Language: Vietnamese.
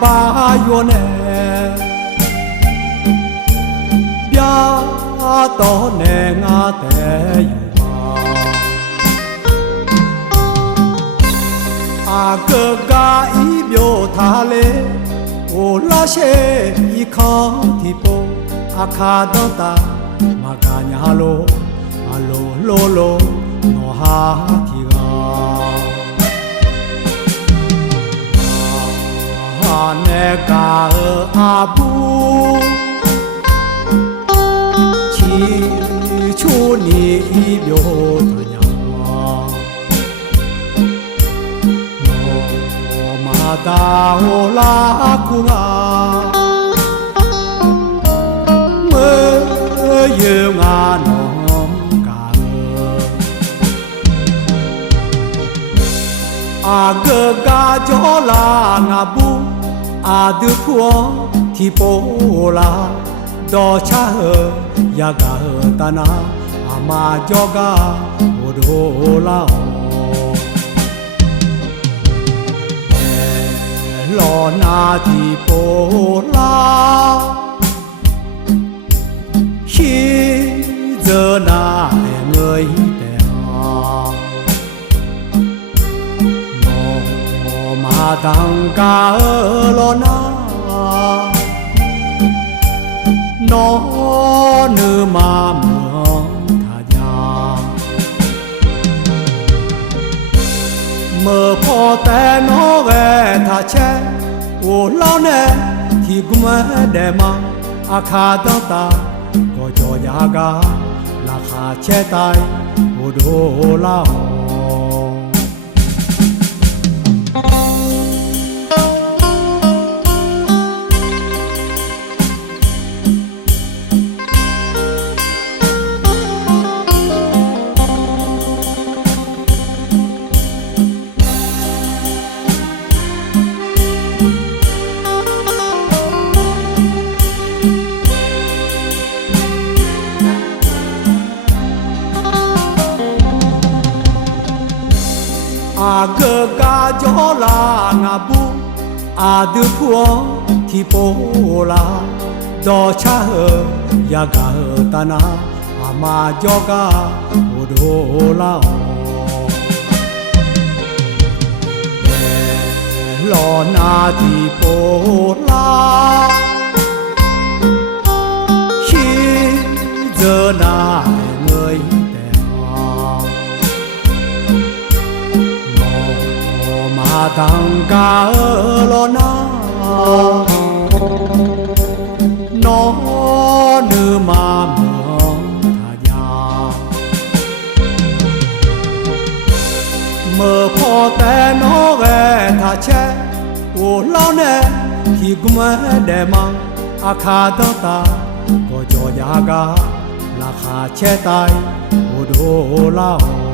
ba yo ne bia to ne nga te yu ma a cơ ga i byo tha le o la she i kha thi po a kha do ta ma ga nya lo a lo lo lo no ha thi ga ha ne ga a bu chi chu ni i byo ta nya ta hồ la cu nga mơ yêu nga nong ca a gơ ga cho la nga bu a du phuo thi po la do cha hơ ya ga hơ ta na a ma jo ga ho do la lo na ti po la khi giờ na người te no ma tang ca lo na no nu ma mong tha ya mơ po te no ve tha che o lao ne thì cũng để mà a kha đó ta có cho ya ga là kha che tai o do lao a gơ ga gió la nga bu a du phuo thi po la do cha hơ ya ga hơ ta na a ma jo ga ho do la lo na thi po la khi giờ na người thằng ca lo na nó nữ mà mong thà ya mơ pho te nó về thà che o lao ne khi cũng để mang a kha đó ta có cho ya ga là kha che tai o do lao